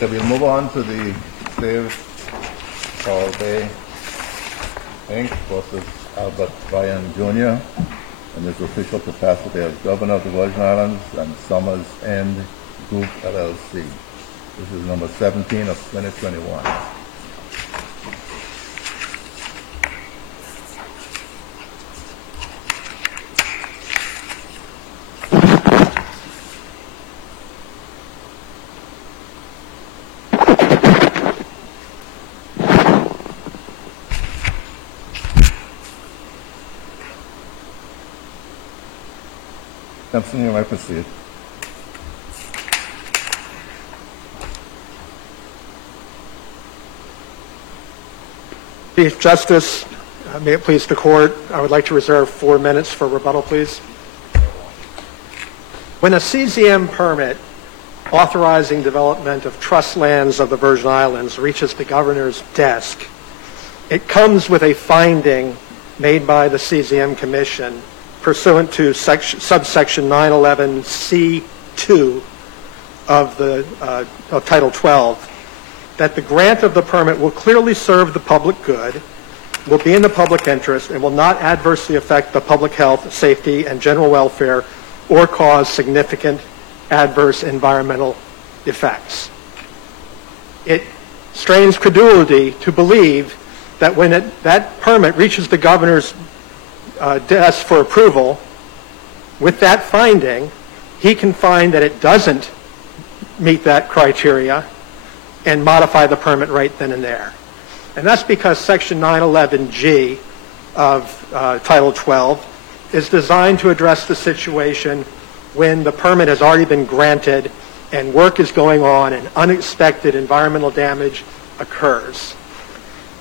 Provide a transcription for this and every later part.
So we'll move on to the Save Coral Bay, Inc. versus Albert Ryan Jr. in his official capacity as Governor of the Virgin Islands and Summers End Group, LLC. This is number 17 of 2021. Simpson, you may proceed. Chief Justice, may it please the Court, I would like to reserve 4 minutes for rebuttal, please. When a CZM permit authorizing development of trust lands of the Virgin Islands reaches the Governor's desk, it comes with a finding made by the CZM Commission pursuant to subsection 911C2 of Title 12, that the grant of the permit will clearly serve the public good, will be in the public interest, and will not adversely affect the public health, safety, and general welfare, or cause significant adverse environmental effects. It strains credulity to believe that when that permit reaches the Governor's desk for approval, with that finding, he can find that it doesn't meet that criteria and modify the permit right then and there. And that's because Section 911G of Title 12 is designed to address the situation when the permit has already been granted and work is going on and unexpected environmental damage occurs.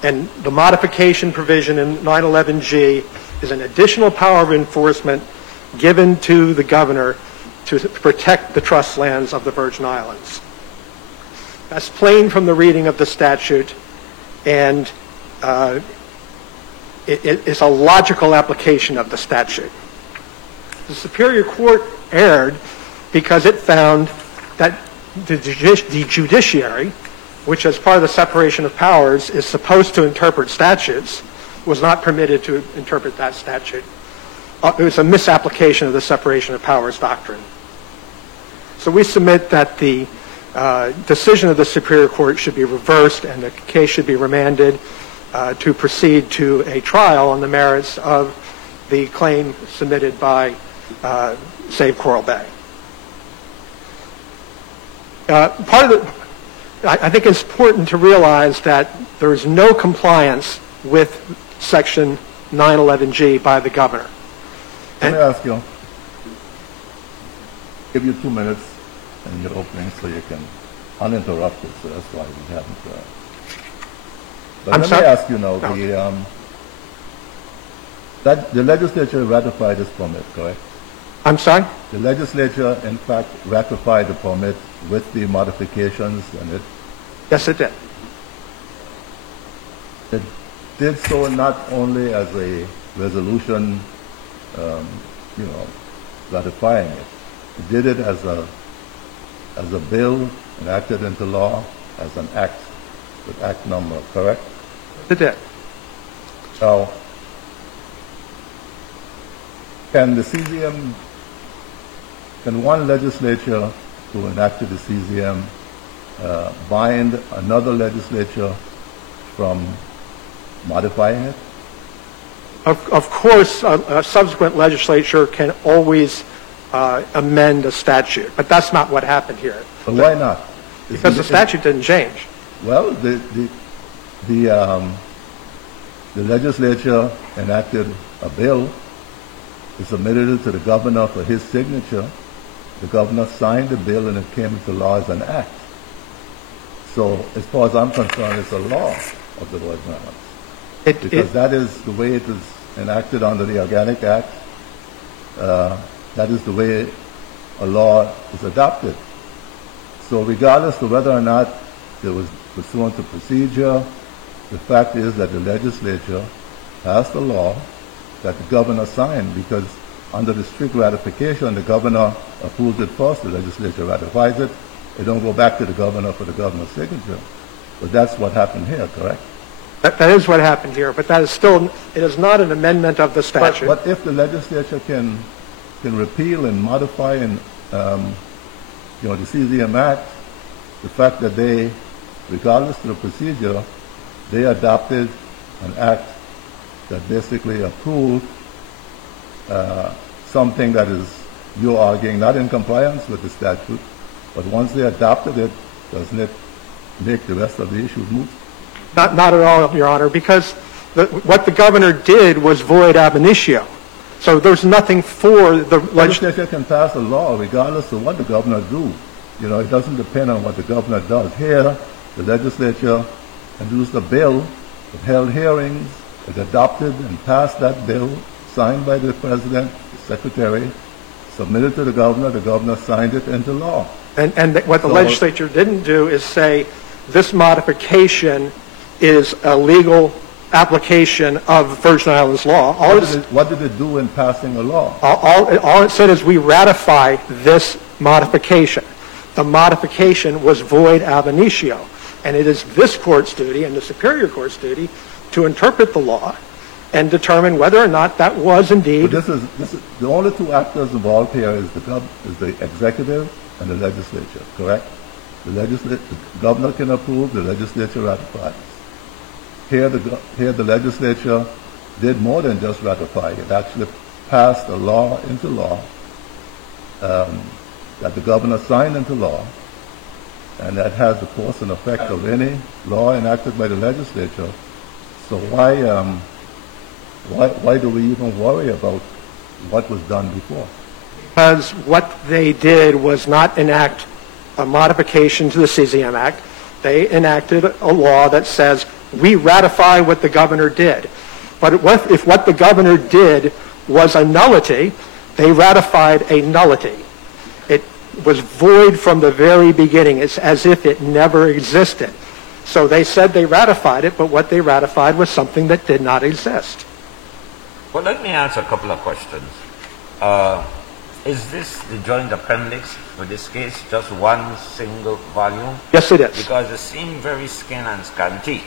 And the modification provision in 911G is an additional power of enforcement given to the Governor to protect the trust lands of the Virgin Islands. That's plain from the reading of the statute, and it is a logical application of the statute. The Superior Court erred because it found that the judiciary, which as part of the separation of powers is supposed to interpret statutes, was not permitted to interpret that statute. It was a misapplication of the separation of powers doctrine. So we submit that the decision of the Superior Court should be reversed and the case should be remanded to proceed to a trial on the merits of the claim submitted by Save Coral Bay. I think it's important to realize that there is no compliance with Section 911G by the Governor. Let me ask you, give you 2 minutes in your opening so you can uninterrupted, so that's why we haven't. But let me ask you now, the legislature ratified this permit, correct? I'm sorry? The legislature, in fact, ratified the permit with the modifications in it? Yes, it did. It did so not only as a resolution, ratifying it. It did it as a bill enacted into law, as an act, with act number, correct? It did. Now, can one legislature who enacted the CZM bind another legislature from modifying it? Of course, a subsequent legislature can always amend a statute, but that's not what happened here. But why not? Because the statute didn't change. Well, the legislature enacted a bill, it submitted it to the Governor for his signature. The Governor signed the bill and it came into law as an act. So, as far as I'm concerned, it's a law of the Virgin Islands. Because that is the way it is enacted under the Organic Act. That is the way a law is adopted. So regardless of whether or not there was pursuant to procedure, the fact is that the legislature passed a law that the Governor signed, because under the strict ratification, the Governor approves it first, the legislature ratifies it, It don't go back to the governor for the governor's signature. But that's what happened here, correct? That is what happened here, but that is still, it is not an amendment of the statute. But if the legislature can repeal and modify and the CZM Act, the fact that they, regardless of the procedure, they adopted an act that basically approved something that is, you're arguing, not in compliance with the statute, but once they adopted it, doesn't it make the rest of the issues moot? Not at all, Your Honor, because what the governor did was void ab initio. So there's nothing for the legislature can pass a law regardless of what the governor do. It doesn't depend on what the governor does. Here, the legislature introduced a bill, it held hearings, it adopted and passed that bill, signed by the president, the secretary, submitted to the governor signed it into law. And what the legislature didn't do is say this modification is a legal application of Virgin Islands law. What did it do in passing a law? All it said is we ratify this modification. The modification was void ab initio. And it is this court's duty and the Superior Court's duty to interpret the law and determine whether or not that was indeed. But this is the only two actors involved here is the executive and the legislature, correct? The governor can approve, the legislature ratifies. Here the legislature did more than just ratify. It actually passed a law into law that the governor signed into law, and that has the force and effect of any law enacted by the legislature. So why do we even worry about what was done before? Because what they did was not enact a modification to the CZM Act. They enacted a law that says we ratify what the governor did. But if what the governor did was a nullity, they ratified a nullity. It was void from the very beginning. It's as if it never existed. So they said they ratified it, but what they ratified was something that did not exist. Well, let me ask a couple of questions. Is this the joint appendix for this case, just one single volume? Yes, it is. Because it seemed very skin and scanty.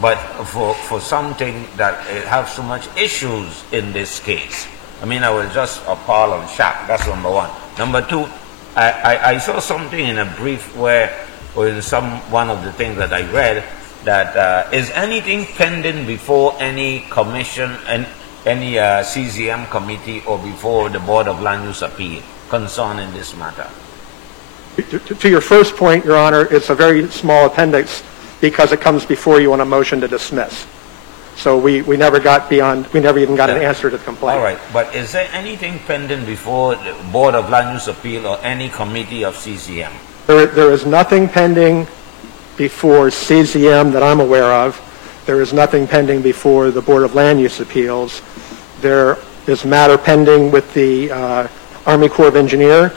But for something that has so much issues in this case, I mean, I was just appalled and shocked. That's number one. Number two, I saw something in a brief where, or in one of the things that I read, that is anything pending before any commission and any CZM committee or before the Board of Land Use Appeal concerning this matter? To your first point, Your Honor, it's a very small appendix because it comes before you on a motion to dismiss. So we never even got an answer to the complaint. All right, but is there anything pending before the Board of Land Use Appeal or any committee of CZM? There is nothing pending before CZM that I'm aware of. There is nothing pending before the Board of Land Use Appeals. There is matter pending with the Army Corps of Engineers,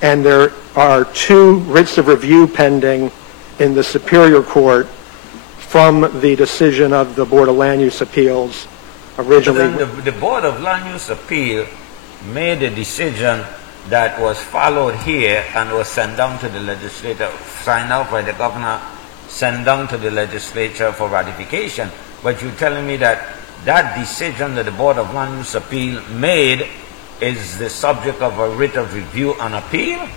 and there are 2 writs of review pending in the Superior Court from the decision of the Board of Land Use Appeals originally. Then the Board of Land Use Appeal made a decision that was followed here and was sent down to the legislature, signed out by the governor, sent down to the legislature for ratification. But you're telling me that that decision that the Board of Land Use Appeal made is the subject of a writ of review and appeal?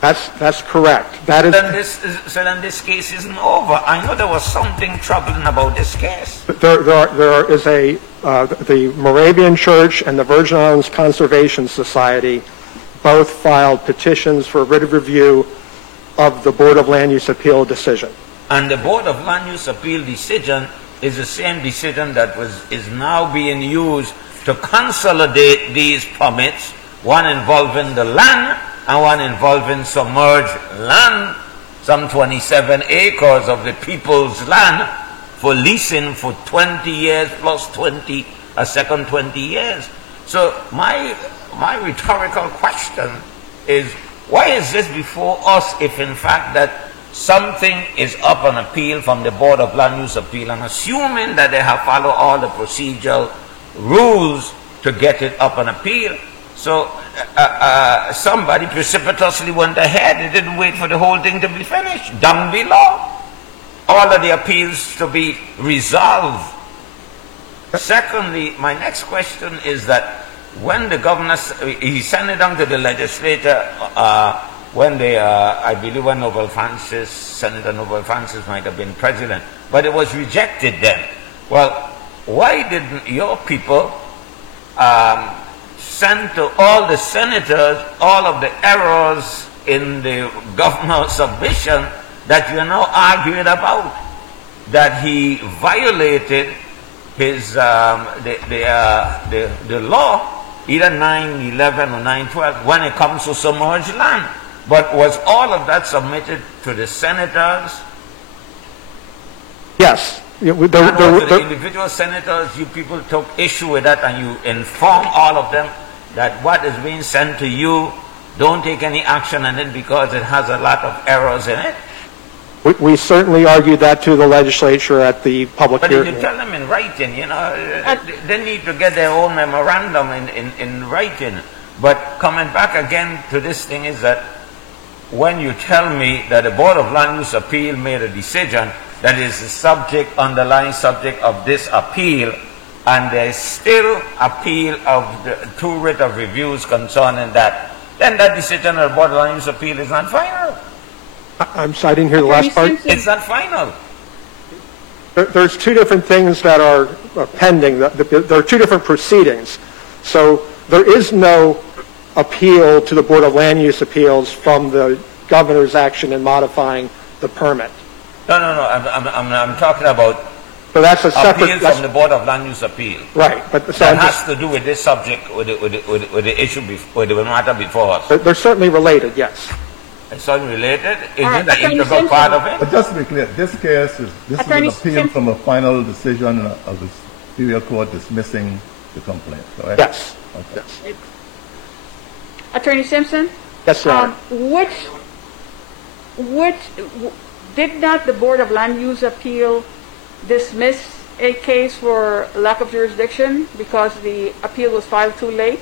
That's correct. That is. So then this case isn't over. I know there was something troubling about this case. There is the Moravian Church and the Virgin Islands Conservation Society both filed petitions for writ of review of the Board of Land Use Appeal decision. And the Board of Land Use Appeal decision is the same decision that is now being used to consolidate these permits, one involving the land and one involving submerged land, some 27 acres of the people's land for leasing for 20 years plus 20, a second 20 years. So my rhetorical question is, why is this before us if in fact that something is up on appeal from the Board of Land Use Appeal, and assuming that they have followed all the procedural rules to get it up on appeal, So somebody precipitously went ahead. They didn't wait for the whole thing to be finished. Down below, all of the appeals to be resolved. Secondly, my next question is that when the governor, he sent it down to the legislature when they, I believe when Senator Noble Francis might have been president, but it was rejected then. Well, why didn't your people send to all the senators all of the errors in the governor's submission that you're now arguing about? That he violated his the law, either 911 or 912, when it comes to submerged land. But was all of that submitted to the senators? Yes. The individual senators, you people took issue with that, and you inform all of them that what is being sent to you, don't take any action on it because it has a lot of errors in it. We certainly argued that to the legislature at the public hearing. But if you tell them in writing, you know, they need to get their own memorandum in writing. But coming back again to this thing is that when you tell me that the Board of Land Use Appeal made a decision that is the subject, underlying subject of this appeal, and there is still appeal of the two writ of reviews concerning that, then that decision of the Board of Land Use Appeal is not final. I'm sorry, I didn't hear the last part. It's not final. There's two different things that are pending. There are two different proceedings. So there is no appeal to the Board of Land Use Appeals from the governor's action in modifying the permit. No. I'm talking about so that's a separate appeal from the Board of Land Use Appeal. Right, but so that has to do with this subject, with the issue, with the matter before us. They're certainly related, yes. It's unrelated. Is it an integral part of it? But just to be clear, this case is an appeal from a final decision of the Superior Court dismissing the complaint, correct? Yes. Okay. Yes. Attorney Simpson? Yes, Your Honor. Did not the Board of Land Use Appeal dismiss a case for lack of jurisdiction because the appeal was filed too late?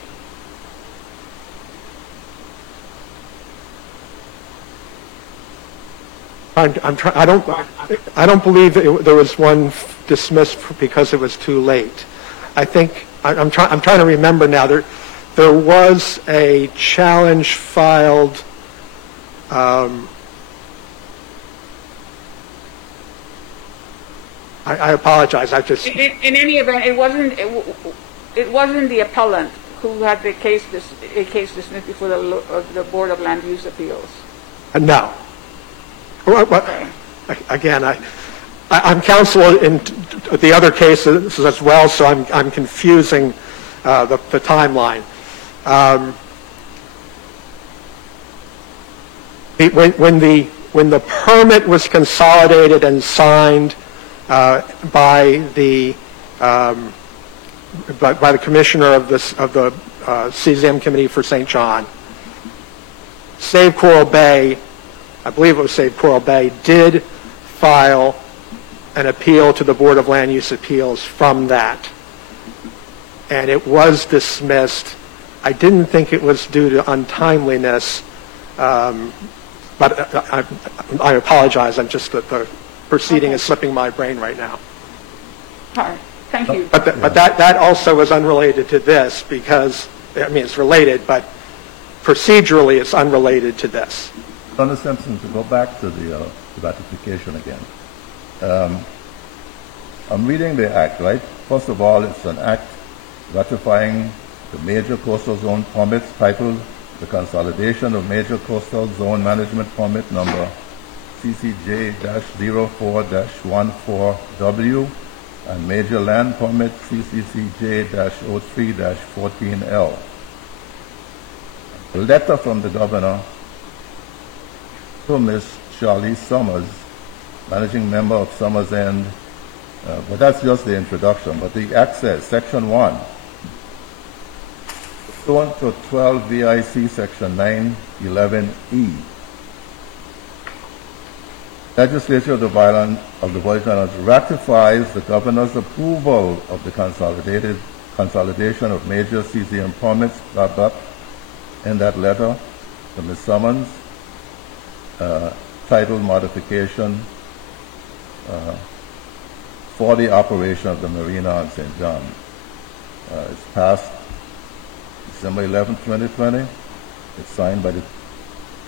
I don't believe there was one dismissed because it was too late. I think I'm trying to remember now. There was a challenge filed. I apologize. I just. In any event, it wasn't the appellant who had a case dismissed before the Board of Land Use Appeals. No. Again, I'm counsel in the other cases as well, so I'm confusing the timeline. When the permit was consolidated and signed by the commissioner of the CZM Committee for St. John, Save Coral Bay, I believe it was Save Coral Bay, did file an appeal to the Board of Land Use Appeals from that. And it was dismissed. I didn't think it was due to untimeliness, but I apologize. I'm just the proceeding is slipping my brain right now. All right. Thank you. But that also is unrelated to this because, I mean, it's related, but procedurally it's unrelated to this. Senator Simpson, to go back to the ratification again. I'm reading the act, right? First of all, it's an act ratifying the Major Coastal Zone Permits titled the Consolidation of Major Coastal Zone Management Permit number CCJ-04-14W and Major Land Permit CCCJ-03-14L. A letter from the governor to Ms. Charlie Summers, managing member of Summers End, but that's just the introduction. But the act says, Section 1, pursuant to 12 VIC Section 911E, Legislature of the Virgin Islands ratifies the governor's approval of the consolidation of major CZM permits, in that letter to Ms. Summons, title modification for the operation of the marina on St. John. It's passed December 11, 2020. It's signed on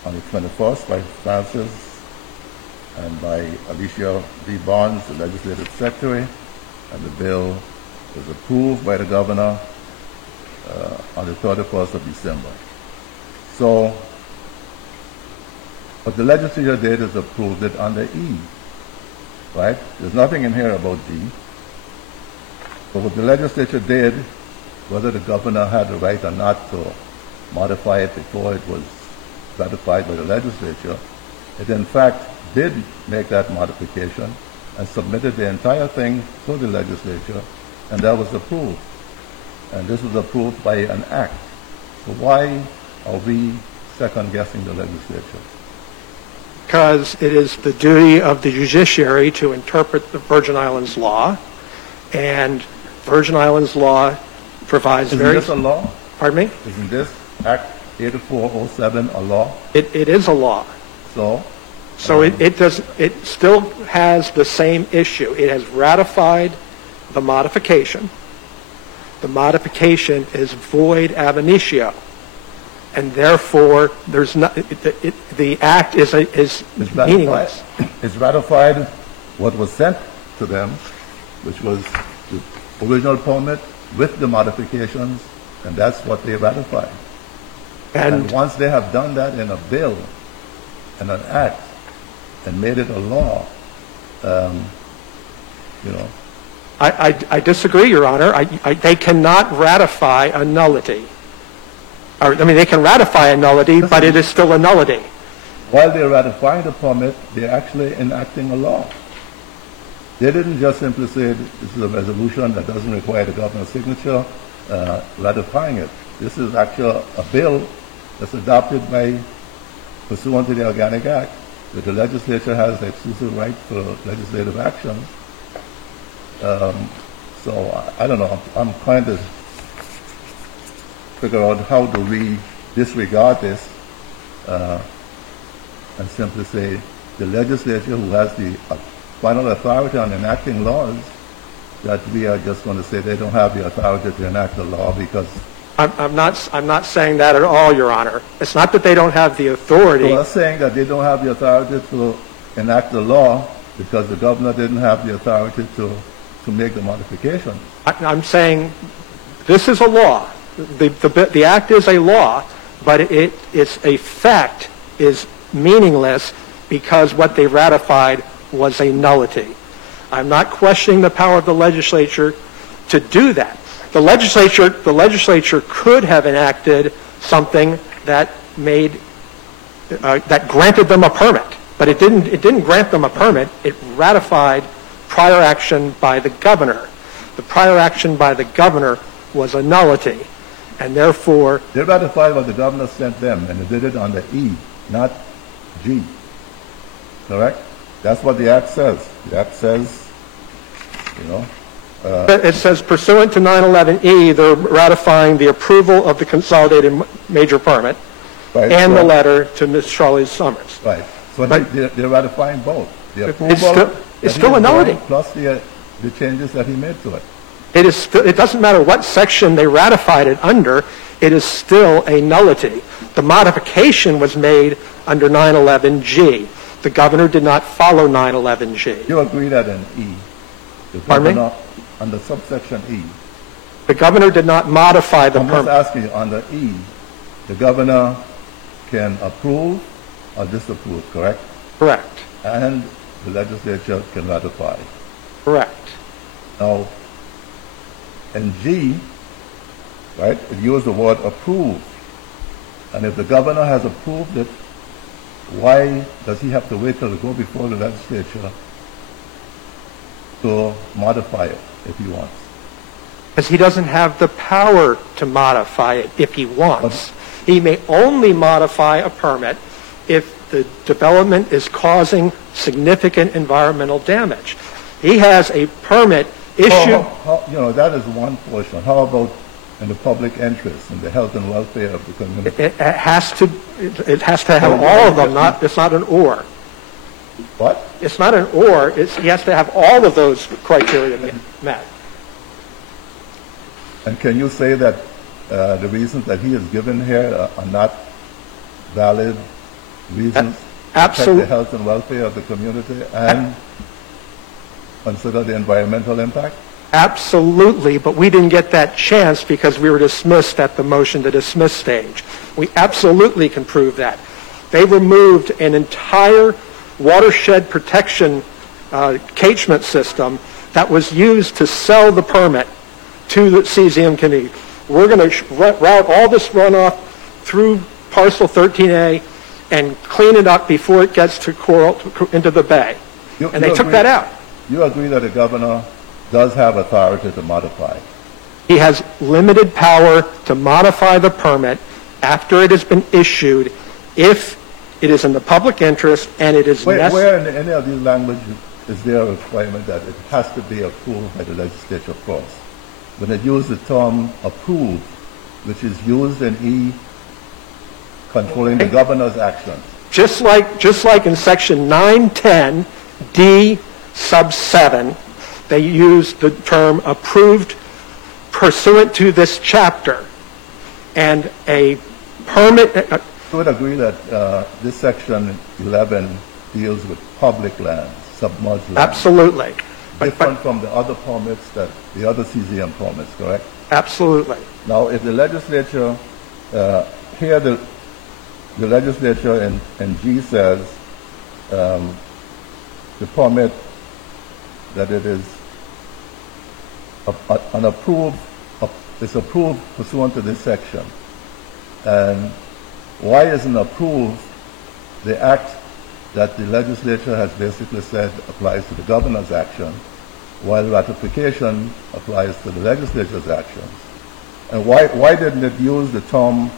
the 21st by Francis and by Alicia V. Barnes, the legislative secretary, and the bill was approved by the governor on the 31st of December. So, what the legislature did is approved it under E, right? There's nothing in here about D. But what the legislature did, whether the governor had the right or not to modify it before it was ratified by the legislature, it in fact did make that modification and submitted the entire thing to the legislature, and that was approved. And this was approved by an act. So why are we second-guessing the legislature? Because it is the duty of the judiciary to interpret the Virgin Islands law, and Virgin Islands law provides Isn't very... this a law? Pardon me? Isn't this Act 8407 a law? It is a law. So, It still has the same issue. It has ratified the modification. The modification is void ab initio, and therefore there's not. The act is meaningless. It's ratified what was sent to them, which was the original permit with the modifications, and that's what they ratified. And once they have done that in a bill, in an act, and made it a law, I disagree, Your Honor. They cannot ratify a nullity. They can ratify a nullity, but it is still a nullity. While they're ratifying the permit, they're actually enacting a law. They didn't just simply say this is a resolution that doesn't require the governor's signature, ratifying it. This is actually a bill that's adopted pursuant to the Organic Act, that the legislature has the exclusive right for legislative action. So I don't know. I'm trying to figure out how do we disregard this and simply say the legislature, who has the final authority on enacting laws, that we are just going to say they don't have the authority to enact the law because... I'm not saying that at all, Your Honor. It's not that they don't have the authority. So I'm saying that they don't have the authority to enact the law because the governor didn't have the authority to make the modification. I'm saying this is a law. The act is a law, but its effect is meaningless because what they ratified was a nullity. I'm not questioning the power of the legislature to do that. The legislature could have enacted something that that granted them a permit, but it didn't grant them a permit. It ratified prior action by the governor. The prior action by the governor was a nullity, and therefore... They ratified what the governor sent them, and they did it under E, not G. Correct? That's what the Act says. The Act says, it says, pursuant to 911E, they're ratifying the approval of the consolidated major permit and the letter to Ms. Charlie Summers. Right. So they're ratifying both. The approval it's still a nullity. Plus the changes that he made to it. It doesn't matter what section they ratified it under, it is still a nullity. The modification was made under 911G. The governor did not follow 911G. You agree that in E, Pardon me? Under subsection E. The governor did not modify the permit. I'm just asking you, under E, the governor can approve or disapprove, correct? Correct. And the legislature can ratify. Correct. Now, in G, right, it used the word approve. And if the governor has approved it, why does he have to wait till it go before the legislature to modify it if he wants? Because he doesn't have the power to modify it if he wants. He may only modify a permit if the development is causing significant environmental damage. He has a permit issued... that is one portion. How about in the public interest, in the health and welfare of the community? It has to have all of them, it's not an or. What? It's not an or, he has to have all of those criteria met. And can you say that the reasons that he has given here are not valid reasons to protect the health and welfare of the community and consider the environmental impact? Absolutely, but we didn't get that chance because we were dismissed at the motion to dismiss stage. We absolutely can prove that. They removed an entire watershed protection catchment system that was used to sell the permit to the CZM committee. We're going to route all this runoff through parcel 13A and clean it up before it gets to Coral, into the bay. And they took that out. You agree that the governor does have authority to modify? He has limited power to modify the permit after it has been issued if it is in the public interest and it is necessary. Where in any of these languages is there a requirement that it has to be approved by the legislature first? When they use the term approved, which is used in E, controlling the governor's actions. Just like in section 910 D sub 7, they use the term approved pursuant to this chapter, and a permit. I would agree that this section 11 deals with public lands, submerged lands. Absolutely. Different from the other permits, that the other CZM permits, correct? Absolutely. Now, if the legislature, here the legislature in G says the permit that it is an approved, it's approved pursuant to this section. And why isn't approved the act that the legislature has basically said applies to the governor's action, while ratification applies to the legislature's actions? And why didn't it use the term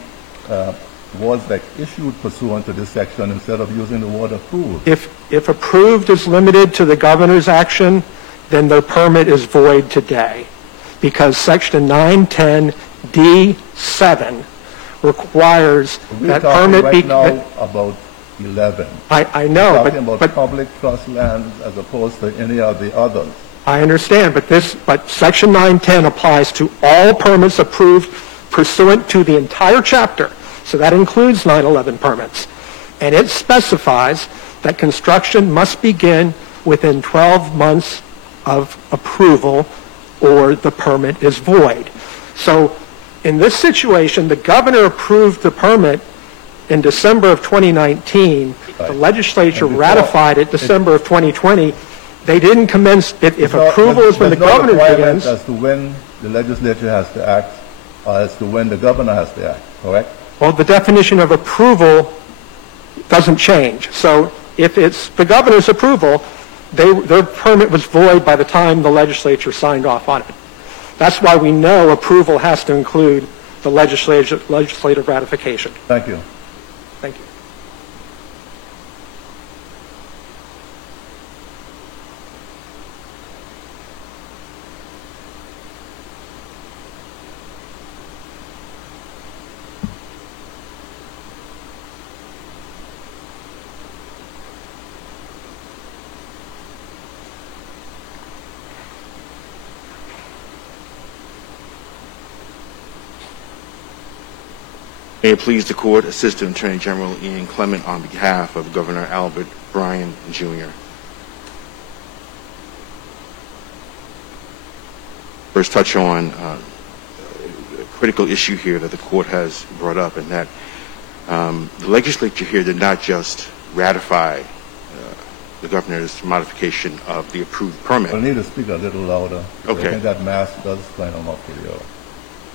was like issued pursuant to this section instead of using the word approved? If approved is limited to the governor's action, then the permit is void today, because section 910 D7 requires that permit be. We're talking right now about 11. I know, We're talking about public trust lands as opposed to any of the others. I understand, but section 910 applies to all permits approved pursuant to the entire chapter. So that includes 911 permits. And it specifies that construction must begin within 12 months of approval or the permit is void. So in this situation, the governor approved the permit in December of 2019. Right. The legislature ratified it December of 2020. They didn't commence, if approval is when the governor begins. As to when the legislature has to act, or as to when the governor has to act, correct? Well, the definition of approval doesn't change. So if it's the governor's approval, their permit was void by the time the legislature signed off on it. That's why we know approval has to include the legislative ratification. Thank you. Thank you. May it please the Court, Assistant Attorney General Ian Clement on behalf of Governor Albert Bryan, Jr. First touch on a critical issue here that the Court has brought up, and that the legislature here did not just ratify the governor's modification of the approved permit. I need to speak a little louder. Okay. I think that mask does kind of muffle you.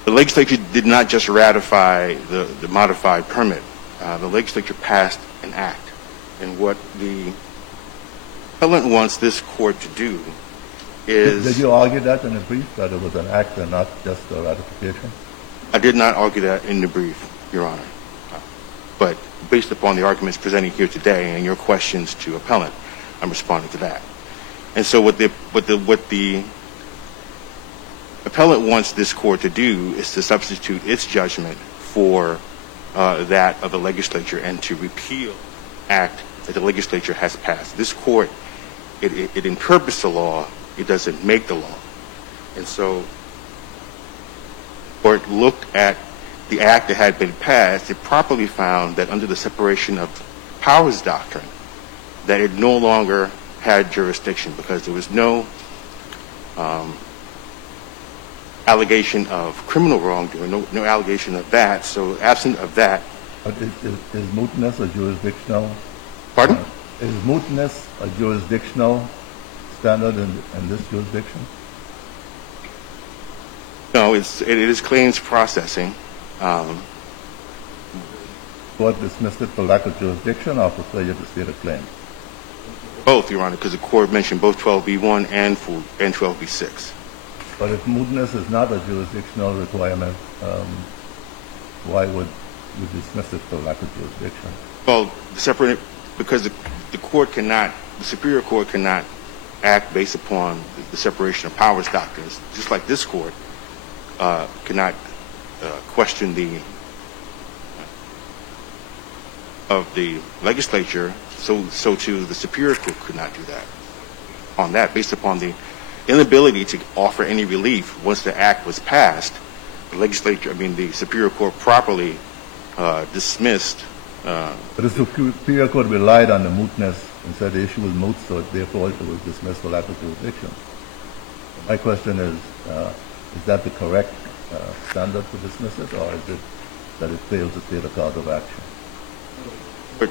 The legislature did not just ratify the modified permit. The legislature passed an act. And what the appellant wants this court to do is... Did you argue that in the brief, that it was an act and not just a ratification? I did not argue that in the brief, Your Honor. But based upon the arguments presented here today and your questions to appellant, I'm responding to that. And so what the appellant wants this court to do is to substitute its judgment for that of the legislature and to repeal act that the legislature has passed. This court, it interprets the law, it doesn't make the law. And so the court looked at the act that had been passed. It properly found that under the separation of powers doctrine, that it no longer had jurisdiction because there was no allegation of criminal wrongdoing, no allegation of that. So absent of that. But is mootness a jurisdictional? Pardon? Is mootness a jurisdictional standard in this jurisdiction? No, it is claims processing. Court dismissed it for lack of jurisdiction or for failure to state a claim? Both, Your Honor, because the court mentioned both 12b1 and 12b6. But if mootness is not a jurisdictional requirement, why would you dismiss it for lack of jurisdiction? Well, because the court cannot, the Superior Court cannot act based upon the separation of powers doctrines, just like this court cannot question of the legislature, so too the Superior Court could not do that on that, based upon the inability to offer any relief once the act was passed. The Superior Court properly dismissed. But the Superior Court relied on the mootness and said the issue was moot, so therefore it was dismissed for lack of jurisdiction. My question is that the correct standard to dismiss it, or is it that it fails to state a cause of action? But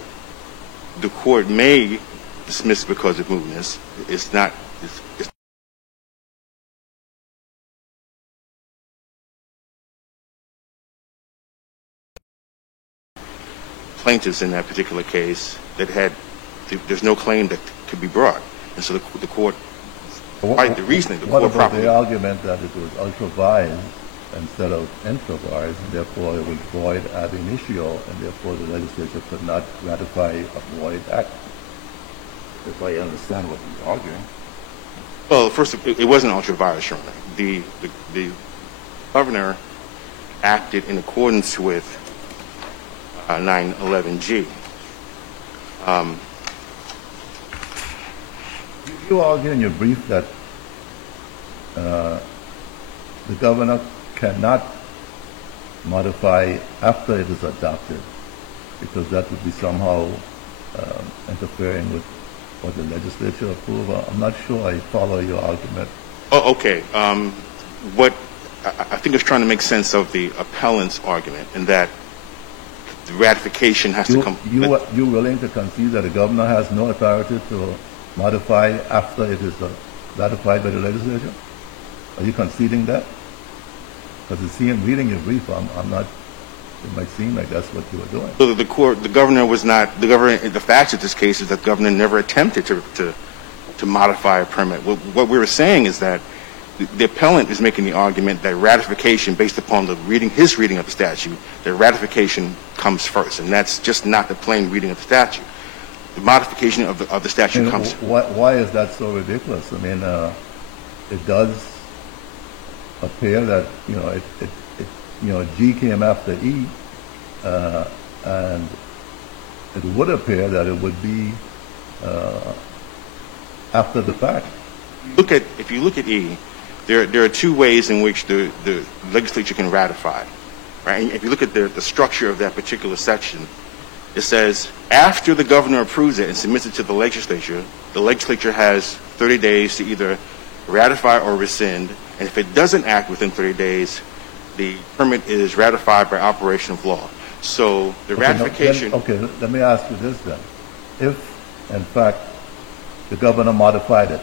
the court may dismiss because of mootness. It's not. It's plaintiffs in that particular case that there's no claim that could be brought, and so the court, quite the reasoning, the what court about properly. the argument that it was ultra vires instead of intra vires, and therefore it was void ab initio, and therefore the legislature could not ratify a void act? If I understand what you're arguing. Well, first, it wasn't ultra vires, Your Honor. The governor acted in accordance with 911G. You argue in your brief that the governor cannot modify after it is adopted because that would be somehow interfering with what the legislature approved. I'm not sure I follow your argument. Oh, okay. What I think is trying to make sense of the appellant's argument, in that the ratification has to come. You willing to concede that the governor has no authority to modify after it is ratified by the legislature? Are you conceding that? Because you see, in reading your brief, I'm not. It might seem like that's what you were doing. So the governor was not. The facts of this case is that the governor never attempted to modify a permit. What we were saying is that the appellant is making the argument that ratification, based upon his reading of the statute, that ratification comes first, and that's just not the plain reading of the statute. The modification of the statute comes. Why is that so ridiculous? I mean, it does appear that G came after E, and it would appear that it would be after the fact. If you look at E, there are two ways in which the legislature can ratify. Right? And if you look at the structure of that particular section, it says after the governor approves it and submits it to the legislature has 30 days to either ratify or rescind, and if it doesn't act within 30 days, the permit is ratified by operation of law. So the ratification. Let me ask you this then. If, in fact, the governor modified it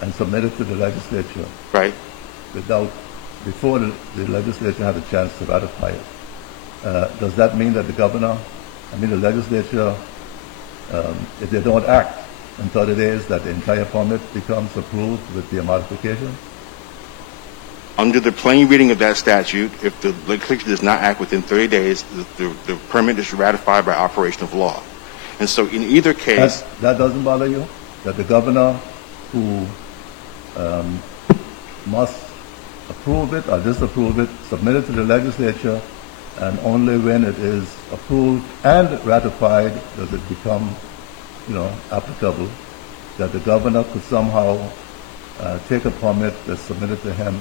and submitted to the legislature, right, before the legislature had a chance to ratify it, does that mean that the legislature, if they don't act in 30 days, that the entire permit becomes approved with the modification? Under the plain reading of that statute, if the legislature does not act within 30 days, the permit is ratified by operation of law. And so in either case... That doesn't bother you? That the governor who must approve it or disapprove it, submit it to the legislature, and only when it is approved and ratified does it become, applicable, that the governor could somehow take a permit that's submitted to him,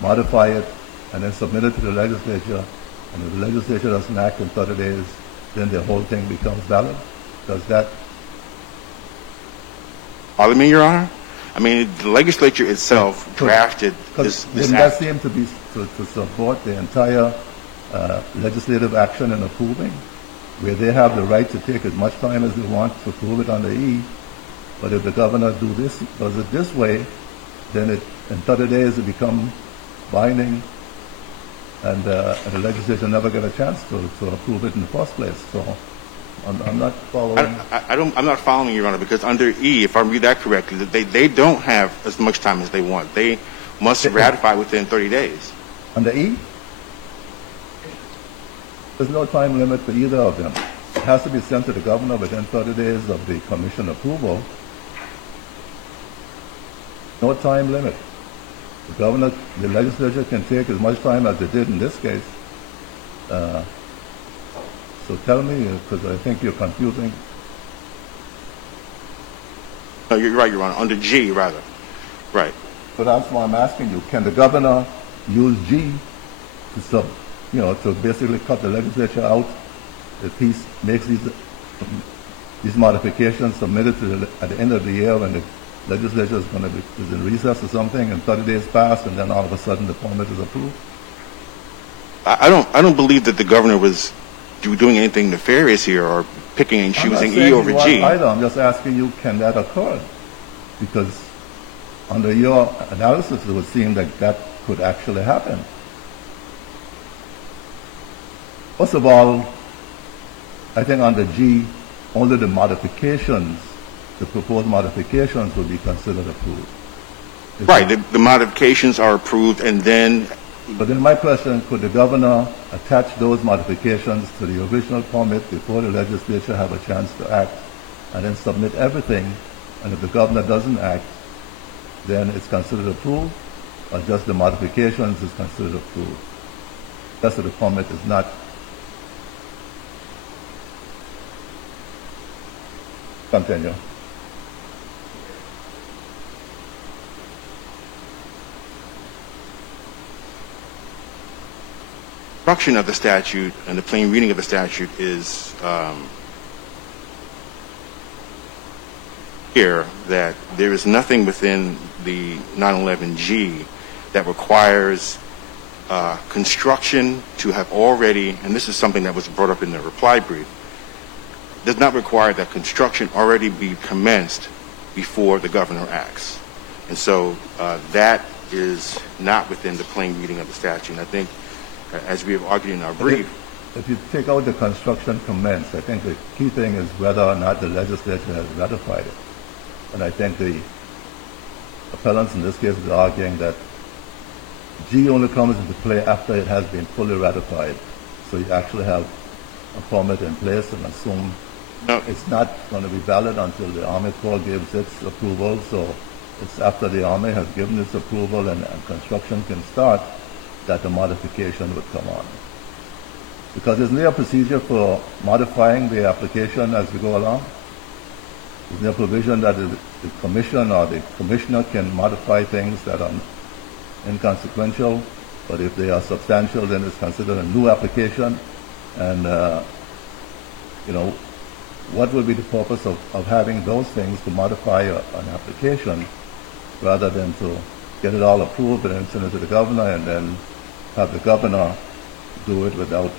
modify it, and then submit it to the legislature, and if the legislature doesn't act in 30 days, then the whole thing becomes valid? Does that... Pardon me, Your Honor? I mean, the legislature itself drafted this Didn't act. that seem to be to support the entire legislative action in approving, where they have the right to take as much time as they want to approve it under E, but if the governor does it this way, then in 30 days it becomes binding, and the legislature never get a chance to approve it in the first place. So I'm not following. I'm not following, Your Honor, because under E, if I read that correctly, they don't have as much time as they want. They must ratify within 30 days. Under E? There's no time limit for either of them. It has to be sent to the governor within 30 days of the commission approval. No time limit. The legislature can take as much time as they did in this case. So tell me, because I think you're confusing. No, you're right, Your Honor. Under G, rather. Right. But that's why I'm asking you. Can the governor use G to basically cut the legislature out if he makes these modifications submitted at the end of the year when the legislature is in recess or something, and 30 days pass, and then all of a sudden the permit is approved? I don't believe that the governor was doing anything nefarious here or picking and choosing E over G. Either. I'm just asking you, can that occur? Because under your analysis, it would seem like that could actually happen. First of all, I think under G, only the modifications, the proposed modifications will be considered approved. Right, the modifications are approved, and then... But then my question, could the governor attach those modifications to the original permit before the legislature have a chance to act, and then submit everything, and if the governor doesn't act, then it's considered approved, or just the modifications is considered approved? The rest of the permit is not. Continue. Construction of the statute and the plain reading of the statute is here that there is nothing within the 911G that requires construction to have already, and this is something that was brought up in the reply brief, does not require that construction already be commenced before the governor acts. And so that is not within the plain reading of the statute. And I think, as we have argued in our brief... If you take out the construction commenced, I think the key thing is whether or not the legislature has ratified it. And I think the appellants in this case are arguing that G only comes into play after it has been fully ratified. So you actually have a permit in place and assume it's not going to be valid until the Army Corps gives its approval. So it's after the Army has given its approval and construction can start that the modification would come on. Because isn't there a procedure for modifying the application as we go along? Isn't there a provision that the commission or the commissioner can modify things that are inconsequential, but if they are substantial, then it's considered a new application? And, what would be the purpose of having those things to modify an application rather than to get it all approved and then send it to the governor and then have the governor do it without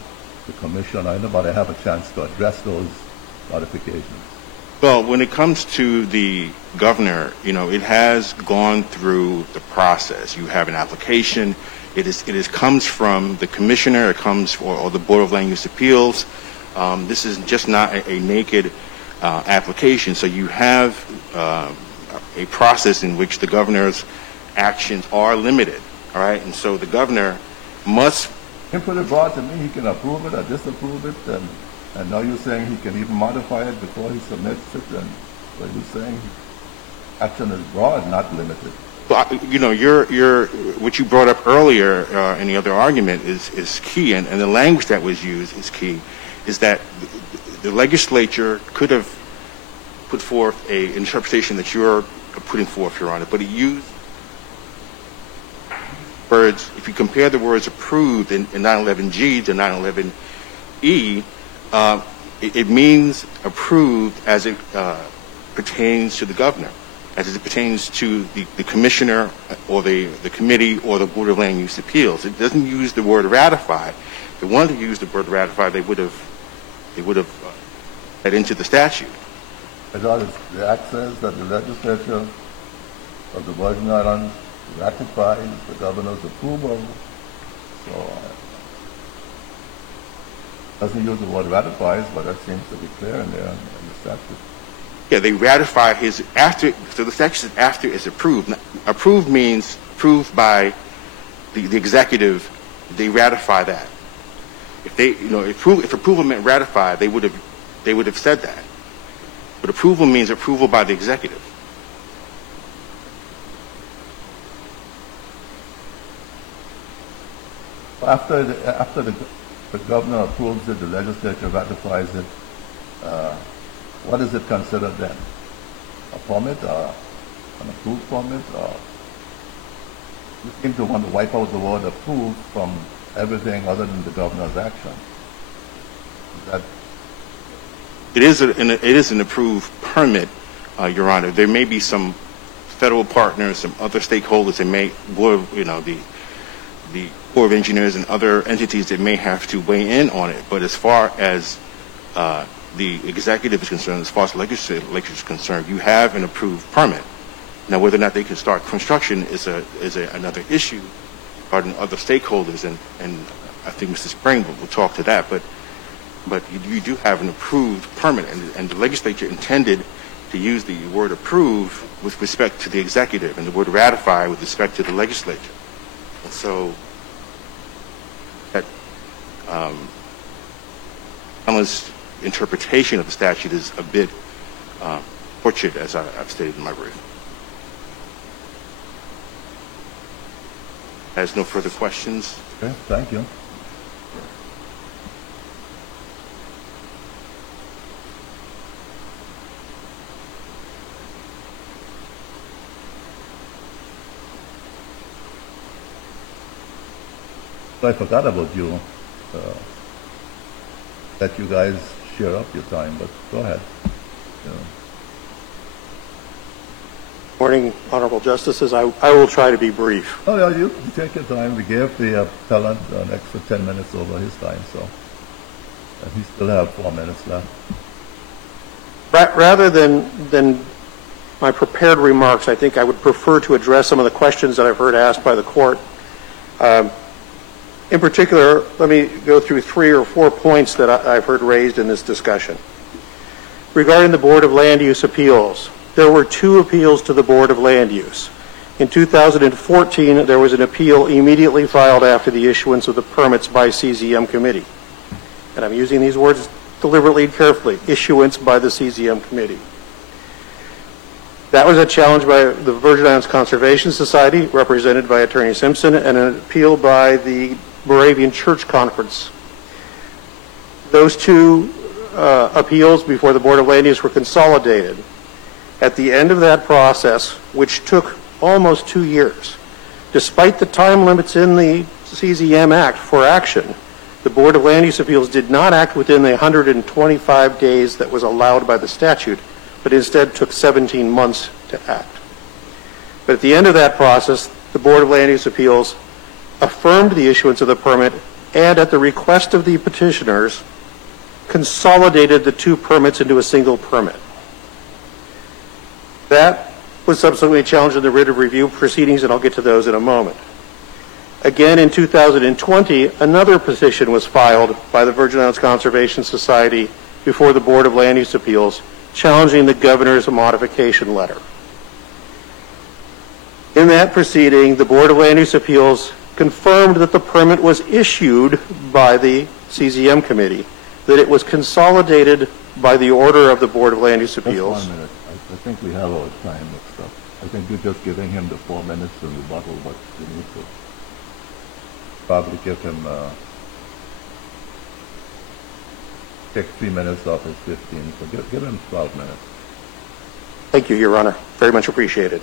the commission or anybody have a chance to address those modifications? Well, when it comes to the governor, it has gone through the process. You have an application. It comes from the commissioner. It comes or the Board of Land Use Appeals. This is just not a naked application. So you have a process in which the governor's actions are limited. All right, and so the governor must. You put it broad to me. He can approve it or disapprove it, and now you're saying he can even modify it before he submits it. And what you're saying, action is broad, not limited. Well, what you brought up earlier in the other argument is key, and the language that was used is key, is that the legislature could have put forth an interpretation that you're putting forth, Your Honor, but it used words. If you compare the words approved in 911G to 911E, it means approved as it pertains to the governor, as it pertains to the commissioner or the committee or the Board of Land Use Appeals. It doesn't use the word ratify. If they wanted to use the word ratify, they would have added into the statute. The Act says that the legislature of the Virgin Islands ratifies the governor's approval. So doesn't use the word ratifies, but that seems to be clear in there in the statute. Yeah, they ratify his after. So the statute says after it's approved. Now, approved means approved by the executive. They ratify that. If they, if approval meant ratify, they would have said that. But approval means approval by the executive. After the governor approves it, the legislature ratifies it. What is it considered then? A permit, or an approved permit, or you seem to want to wipe out the word approved from everything other than the governor's action. Is that? It is an approved permit, Your Honor. There may be some federal partners, some other stakeholders that may, the Corps of Engineers and other entities that may have to weigh in on it. But as far as the executive is concerned, as far as the legislature is concerned, you have an approved permit. Now, whether or not they can start construction is another issue regarding other stakeholders, and I think Mr. Spring will talk to that. But you do have an approved permit, and the legislature intended to use the word approve with respect to the executive and the word ratify with respect to the legislature. And so that Allen's interpretation of the statute is a bit tortured, as I've stated in my brief. Has no further questions? Okay, thank you. I forgot about you. Let you guys share up your time, but go ahead. Morning, Honorable Justices. I will try to be brief. Oh, yeah, you take your time. We gave the appellant an extra 10 minutes over his time, so he still have 4 minutes left. Rather than my prepared remarks, I think I would prefer to address some of the questions that I've heard asked by the court. In particular, let me go through 3 or 4 points that I've heard raised in this discussion. Regarding the Board of Land Use Appeals, there were 2 appeals to the Board of Land Use. In 2014, there was an appeal immediately filed after the issuance of the permits by CZM committee. And I'm using these words deliberately and carefully, issuance by the CZM committee. That was a challenge by the Virgin Islands Conservation Society, represented by Attorney Simpson, and an appeal by the Moravian Church Conference. Those 2 appeals before the Board of Land Use were consolidated. At the end of that process, which took almost 2 years, despite the time limits in the CZM Act for action, the Board of Land Use Appeals did not act within the 125 days that was allowed by the statute, but instead took 17 months to act. But at the end of that process, the Board of Land Use Appeals affirmed the issuance of the permit and, at the request of the petitioners, consolidated the 2 permits into a single permit. That was subsequently challenged in the writ of review proceedings, and I'll get to those in a moment. Again, in 2020, another petition was filed by the Virgin Islands Conservation Society before the Board of Land Use Appeals, challenging the governor's modification letter. In that proceeding, the Board of Land Use Appeals confirmed that the permit was issued by the CZM committee, that it was consolidated by the order of the Board of Land Use Appeals. Just 1 minute. think we have our time mixed up. I think you're just giving him the 4 minutes to rebuttal, but you need to probably give him take 3 minutes off his 15, so give him 12 minutes. Thank you, Your Honor. Very much appreciated.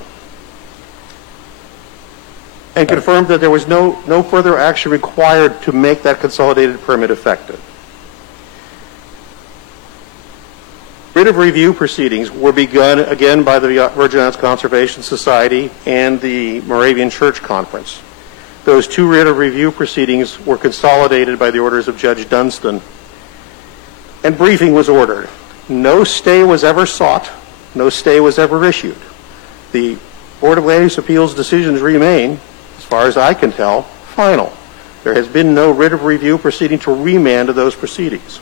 And confirmed that there was no further action required to make that consolidated permit effective. Writ of review proceedings were begun again by the Virgin Islands Conservation Society and the Moravian Church Conference. Those two writ of review proceedings were consolidated by the orders of Judge Dunstan, and briefing was ordered. No stay was ever sought. No stay was ever issued. The Board of Land Use Appeals decisions remain, as far as I can tell, final. There has been no writ of review proceeding to remand of those proceedings.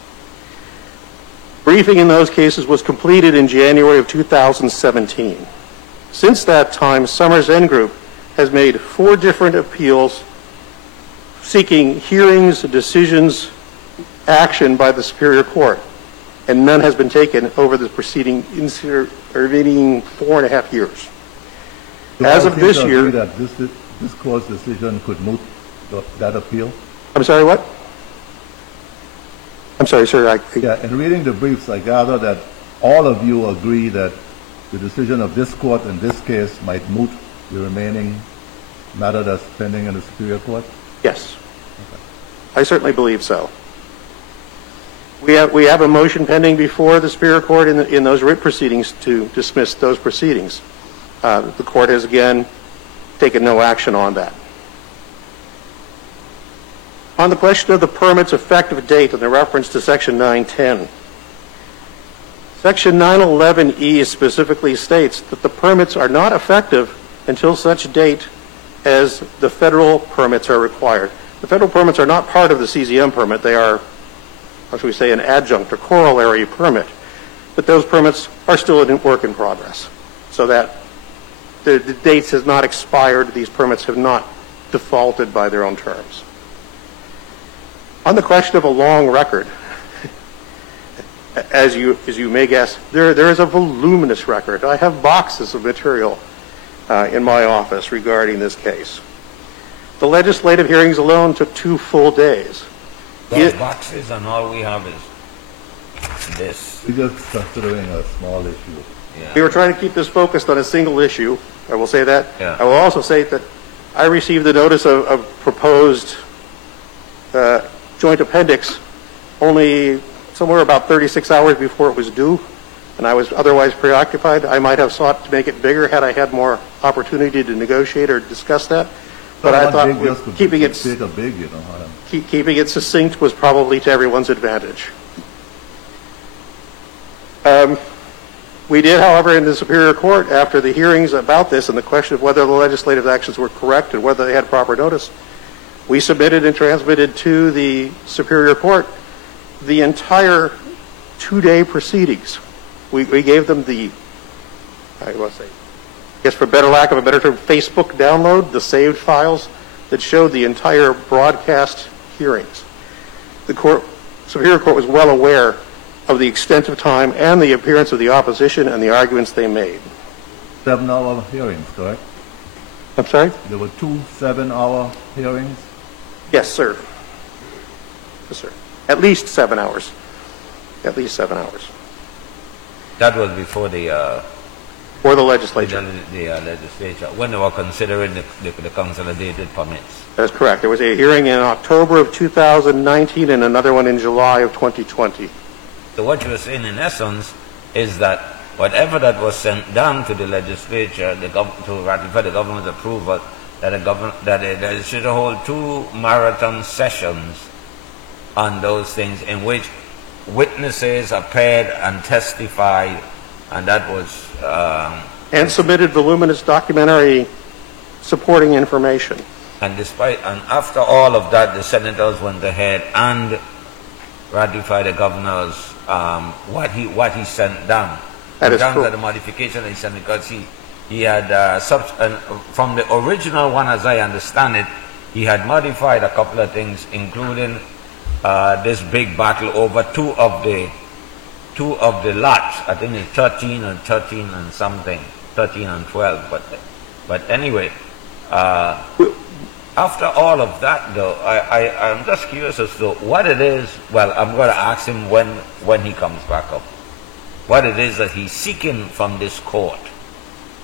Briefing in those cases was completed in January of 2017. Since that time, Summers End Group has made 4 different appeals seeking hearings, decisions, action by the Superior Court, and none has been taken over the preceding intervening 4.5 years. As of this year, that this court's decision could moot that appeal? I'm sorry, what? I'm sorry, sir. Yeah, in reading the briefs, I gather that all of you agree that the decision of this court in this case might moot the remaining matter that's pending in the Superior Court? Yes. Okay. I certainly believe so. We have a motion pending before the Superior Court in those writ proceedings to dismiss those proceedings. The court has again taken no action on that. On the question of the permit's effective date and the reference to Section 910, Section 911E specifically states that the permits are not effective until such date as the federal permits are required. The federal permits are not part of the CZM permit. They are, how should we say, an adjunct or corollary permit. But those permits are still in work in progress. So that the dates has not expired. These permits have not defaulted by their own terms. On the question of a long record, as you may guess, there is a voluminous record. I have boxes of material in my office regarding this case. The legislative hearings alone took 2 full days. Those boxes and all we have is this. We're just considering a small issue. Yeah. We were trying to keep this focused on a single issue. I will say that. Yeah. I will also say that I received the notice of proposed joint appendix only somewhere about 36 hours before it was due, and I was otherwise preoccupied. I might have sought to make it bigger had I had more opportunity to negotiate or discuss that. But I thought keeping it succinct was probably to everyone's advantage. We did, however, in the Superior Court, after the hearings about this and the question of whether the legislative actions were correct and whether they had proper notice, we submitted and transmitted to the Superior Court the entire 2-day proceedings. We gave them the, I guess for better lack of a better term, Facebook download, the saved files that showed the entire broadcast hearings. The Superior Court was well aware of the extent of time and the appearance of the opposition and the arguments they made. 7-hour hearings, correct? I'm sorry? There were 2 7-hour hearings? Yes, sir. Yes, sir. At least 7 hours. At least 7 hours. That was before the or the legislature. The legislature, when they were considering the consolidated permits. That is correct. There was a hearing in October of 2019 and another one in July of 2020. So what you were saying in essence is that whatever that was sent down to the legislature to ratify the government's approval, that the legislature hold 2 marathon sessions on those things in which witnesses appeared and testified, and that was and submitted voluminous documentary supporting information. And after all of that, the senators went ahead and ratified the governor's what he sent down. That is true. true. The modification he sent, because he had from the original one, as I understand it, he had modified a couple of things, including this big battle over two of the two of the lots. I think it's 13 and 13 and something, 13 and 12. But anyway, after all of that, though, I'm just curious as to what it is. Well, I'm going to ask him when he comes back up. What it is that he's seeking from this court.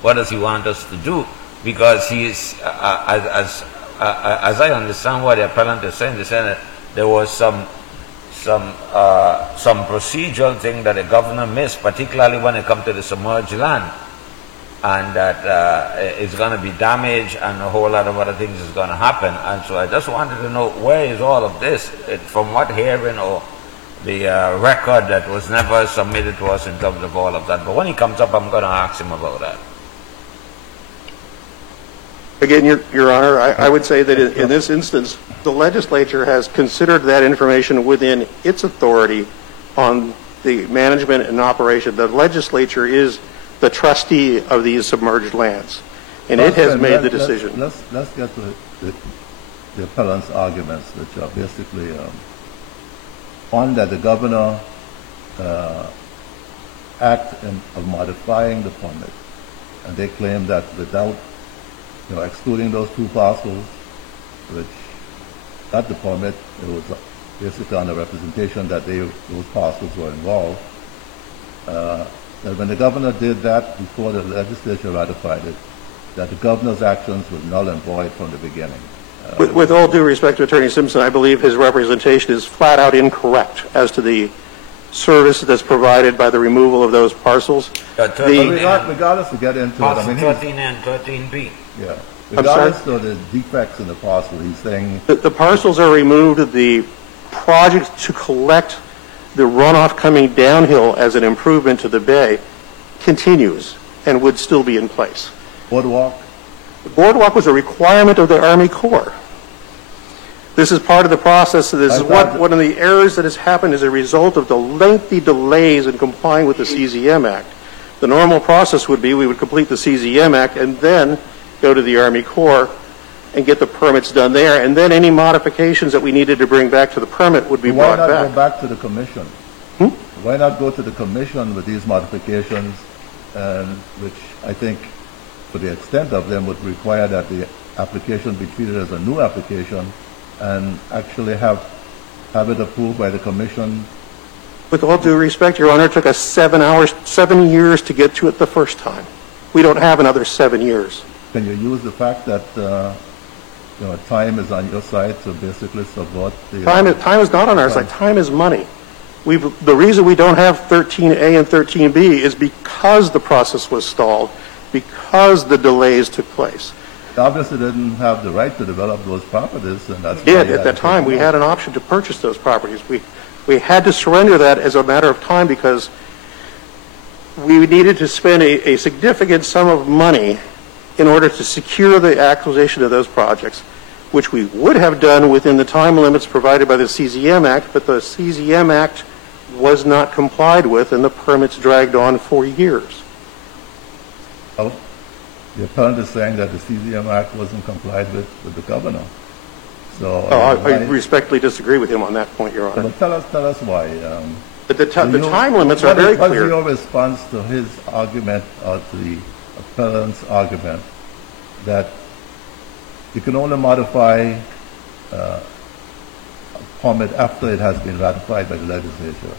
What does he want us to do? Because he is, as I understand what the appellant is saying, they're saying that there was some procedural thing that the governor missed, particularly when it comes to the submerged land, and that it's going to be damaged and a whole lot of other things is going to happen. And so I just wanted to know, where is all of this? From what hearing or the record that was never submitted to us in terms of all of that. But when he comes up, I'm going to ask him about that. Again, Your Honor, I would say that in this instance, the legislature has considered that information within its authority on the management and operation. The legislature is the trustee of these submerged lands, and it has made the decision. Let's get to the appellant's arguments, which are basically one, that the governor act of modifying the permit, and they claim that without excluding those two parcels, which got the permit, it was basically on the representation that those parcels were involved. That when the governor did that before the legislature ratified it, that the governor's actions were null and void from the beginning. With all due respect to Attorney Simpson, I believe his representation is flat out incorrect as to the service that's provided by the removal of those parcels. Regardless to get into Parcel it, 13 and 13B. Yeah. Regardless of the defects in the parcel, he's saying the parcels are removed. The project to collect the runoff coming downhill as an improvement to the bay continues and would still be in place. boardwalk. The boardwalk was a requirement of the Army Corps. This is part of the process. This is one of the errors that has happened as a result of the lengthy delays in complying with the CZM Act. The normal process would be we would complete the CZM Act and then go to the Army Corps and get the permits done there, and then any modifications that we needed to bring back to the permit would be brought back. Why not go back to the commission? Why not go to the commission with these modifications, which I think, for the extent of them, would require that the application be treated as a new application and actually have it approved by the commission? With all due respect, Your Honor, it took us 7 years to get to it the first time. We don't have another 7 years. Can you use the fact that time is on your side to basically support the... Time is not on our side. Time is money. The reason we don't have 13A and 13B is because the process was stalled, because the delays took place. Obviously didn't have the right to develop those properties, and that's... We did. At that time, we had an option to purchase those properties. We had to surrender that as a matter of time because we needed to spend a significant sum of money in order to secure the acquisition of those projects, which we would have done within the time limits provided by the CZM Act, but the CZM Act was not complied with, and the permits dragged on for years. Oh, the appellant is saying that the CZM Act wasn't complied with the governor. So I respectfully disagree with him on that point, Your Honor. But tell us why. But the time limits are very clear. What is your response to his argument, or to the appellant's argument, that you can only modify a permit after it has been ratified by the legislature?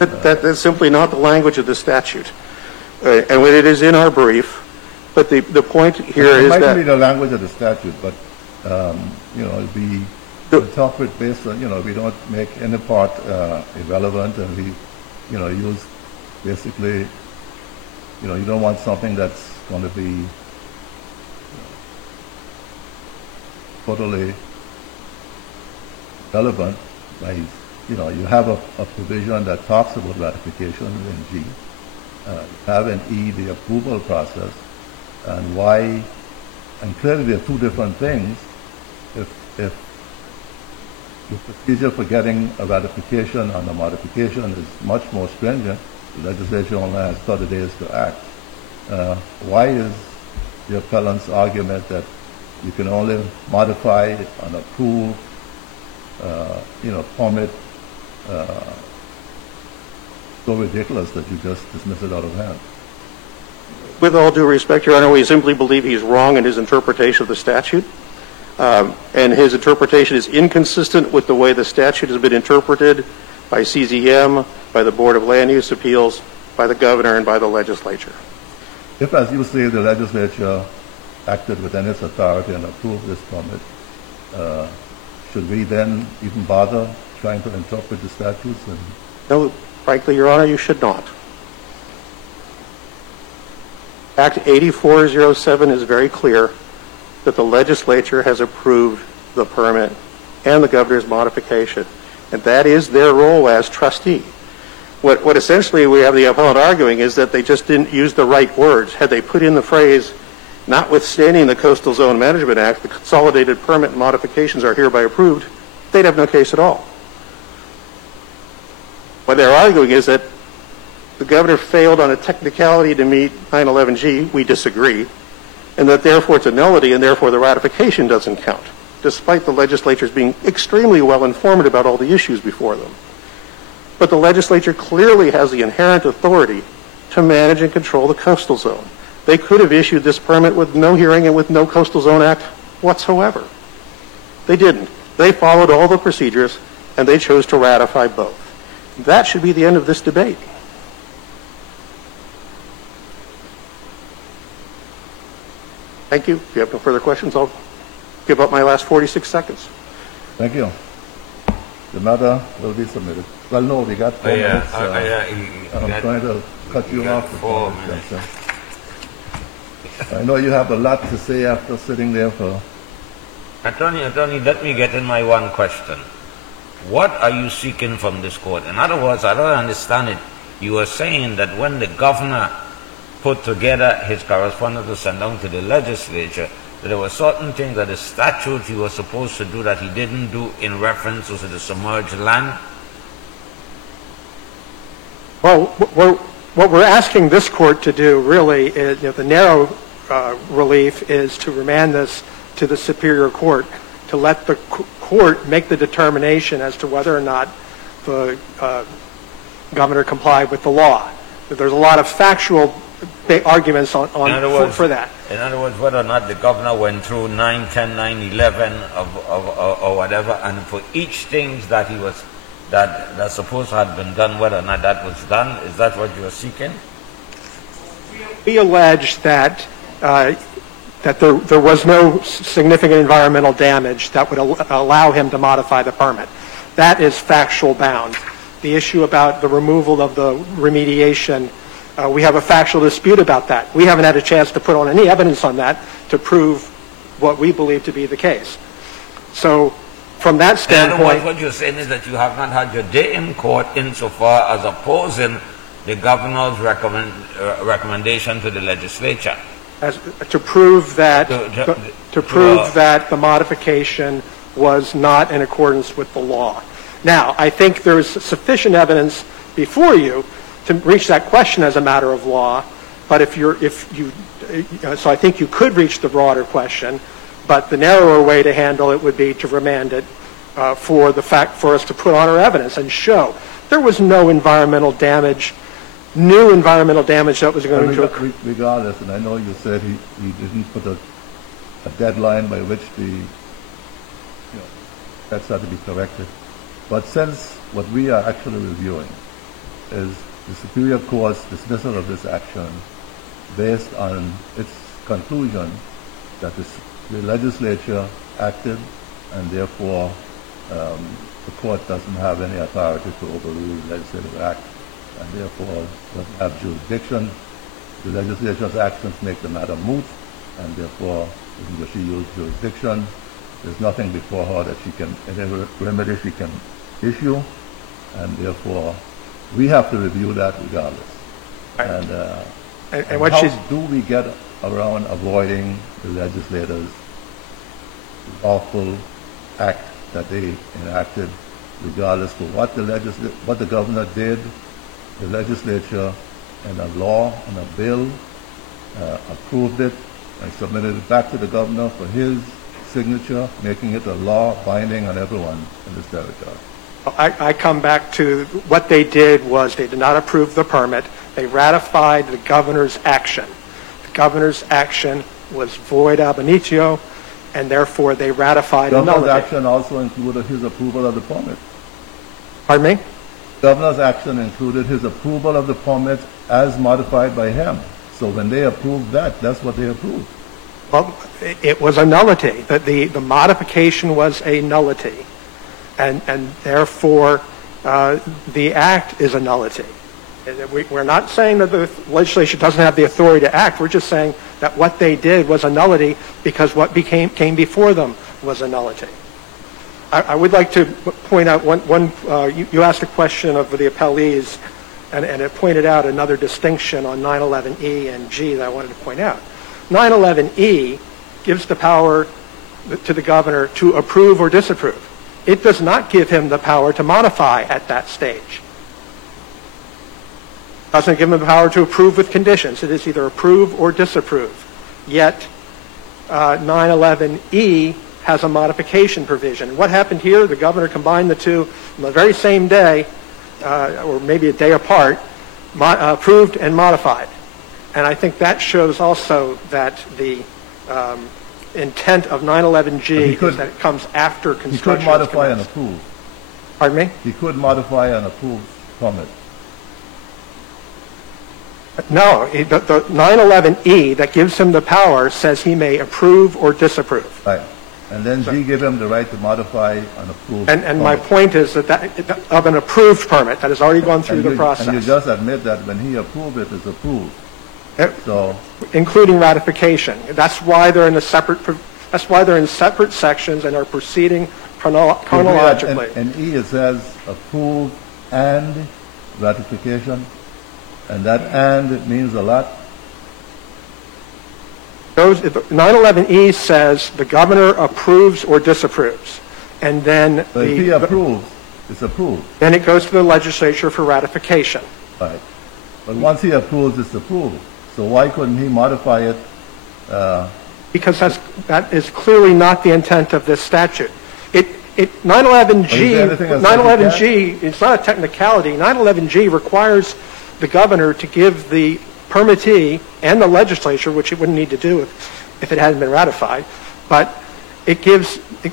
That's simply not the language of the statute. And when it is in our brief, but the point here is that... It might be the language of the statute, but, we interpret based on, we don't make any part irrelevant, and we, use basically, you don't want something that's going to be totally relevant. By, you have a provision that talks about ratification in G. You have in E the approval process, and why, and clearly there are two different things. If the procedure for getting a ratification on a modification is much more stringent, the legislature only has 30 days to act. Why is the appellant's argument that you can only modify an approved, so ridiculous that you just dismiss it out of hand. With all due respect, Your Honor, we simply believe he's wrong in his interpretation of the statute. And his interpretation is inconsistent with the way the statute has been interpreted by CZM, by the Board of Land Use Appeals, by the governor, and by the legislature. If, as you say, the legislature acted within its authority and approved this permit, should we then even bother trying to interpret the statutes? And No, frankly, Your Honor, you should not. Act 8407 is very clear that the legislature has approved the permit and the governor's modification, and that is their role as trustee. What essentially we have the appellant arguing is that they just didn't use the right words. Had they put in the phrase, notwithstanding the Coastal Zone Management Act, the consolidated permit modifications are hereby approved, they'd have no case at all. What they're arguing is that the governor failed on a technicality to meet 911G. We disagree. And that therefore it's a nullity, and therefore the ratification doesn't count, despite the legislatures being extremely well informed about all the issues before them. But the legislature clearly has the inherent authority to manage and control the coastal zone. They could have issued this permit with no hearing and with no Coastal Zone Act whatsoever. They didn't. They followed all the procedures, and they chose to ratify both. That should be the end of this debate. Thank you. If you have no further questions, I'll give up my last 46 seconds. thank you. The matter will be submitted. Well, no, we got 4 minutes. I'm trying to cut you off. 4 minutes. I know you have a lot to say after sitting there for... Attorney, let me get in my one question. What are you seeking from this court? In other words, I don't understand it. You are saying that when the governor put together his correspondence to send down to the legislature, that there were certain things that the statute he was supposed to do that he didn't do in reference to the submerged land? Well, what we're asking this court to do really is, the narrow relief is to remand this to the Superior Court to let the court make the determination as to whether or not the governor complied with the law. There's a lot of factual arguments for that. In other words, whether or not the governor went through 9, 10, 9, 11 or whatever, and for each thing that he was that supposed to have been done, whether or not that was done, is that what you are seeking? We allege that there was no significant environmental damage that would allow him to modify the permit. That is factual bound. The issue about the removal of the remediation, we have a factual dispute about that. We haven't had a chance to put on any evidence on that to prove what we believe to be the case. So from that standpoint... What you're saying is that you have not had your day in court insofar as opposing the governor's recommendation to the legislature. To prove that that the modification was not in accordance with the law. Now, I think there is sufficient evidence before you to reach that question as a matter of law. But so I think you could reach the broader question. But the narrower way to handle it would be to remand it for us to put on our evidence and show there was no environmental damage. New environmental damage that was going to occur. Regardless, and I know you said he didn't put a deadline by which that's had to be corrected. But since what we are actually reviewing is the Superior Court's dismissal of this action based on its conclusion that the legislature acted and therefore the court doesn't have any authority to overrule the legislative act, and therefore doesn't have jurisdiction. The legislature's actions make the matter moot, and therefore, if she used jurisdiction, there's nothing before her that any remedy she can issue, and therefore, we have to review that regardless. And how do we get around avoiding the legislators' lawful act that they enacted, regardless of what the governor did? The legislature and a law and a bill approved it and submitted it back to the governor for his signature, making it a law binding on everyone in this territory. I come back to what they did was they did not approve the permit. They ratified the governor's action. The governor's action was void ab initio, and therefore they ratified a Governor's nullity. action also included his approval of the permit. Pardon me? Governor's action included his approval of the permit as modified by him. So when they approved that, that's what they approved. Well, it was a nullity. The modification was a nullity, and therefore the act is a nullity. We're not saying that the legislature doesn't have the authority to act. We're just saying that what they did was a nullity because what came before them was a nullity. I would like to point out you asked a question of the appellees, and it pointed out another distinction on 911E and G that I wanted to point out. 911E gives the power to the governor to approve or disapprove. It does not give him the power to modify at that stage. It doesn't give him the power to approve with conditions. It is either approve or disapprove. Yet 911E has a modification provision. What happened here? The governor combined the two on the very same day, or maybe a day apart, approved and modified. And I think that shows also that the intent of 911G is that it comes after construction. He could modify and approve. Pardon me? He could modify and approve permit. No, the 911E that gives him the power says he may approve or disapprove. Right. And then G gave him the right to modify and approve. And my point is that of an approved permit that has already gone through the process. And you just admit that when he approved it, it's approved. So, including ratification. That's why they're in separate sections and are proceeding chronologically. and E, it says approve and ratification. And that and means a lot. 911E says the governor approves or disapproves. And then So if he approves, it's approved. Then it goes to the legislature for ratification. Right. But once he approves, it's approved. So why couldn't he modify it? Because that is clearly not the intent of this statute. 911G, it's not a technicality. 911G requires the governor to give the permittee and the legislature, which it wouldn't need to do if it hadn't been ratified, but it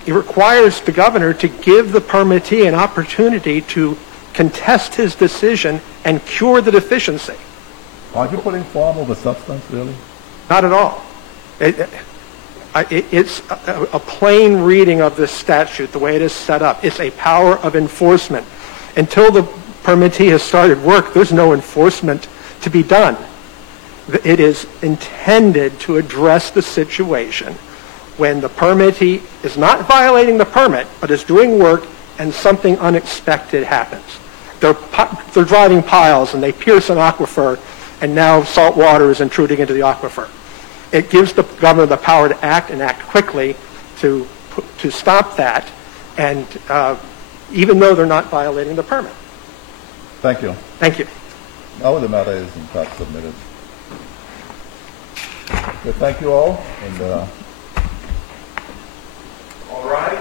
requires the governor to give the permittee an opportunity to contest his decision and cure the deficiency. Aren't you putting form over substance, really? Not at all. It's a plain reading of this statute, the way it is set up. It's a power of enforcement. Until the permittee has started work, there's no enforcement to be done. It is intended to address the situation when the permittee is not violating the permit, but is doing work and something unexpected happens. They're driving piles and they pierce an aquifer, and now salt water is intruding into the aquifer. It gives the governor the power to act and act quickly to stop that, and even though they're not violating the permit. Thank you. Thank you. Now the matter is in fact submitted. Okay, thank you all. And all right.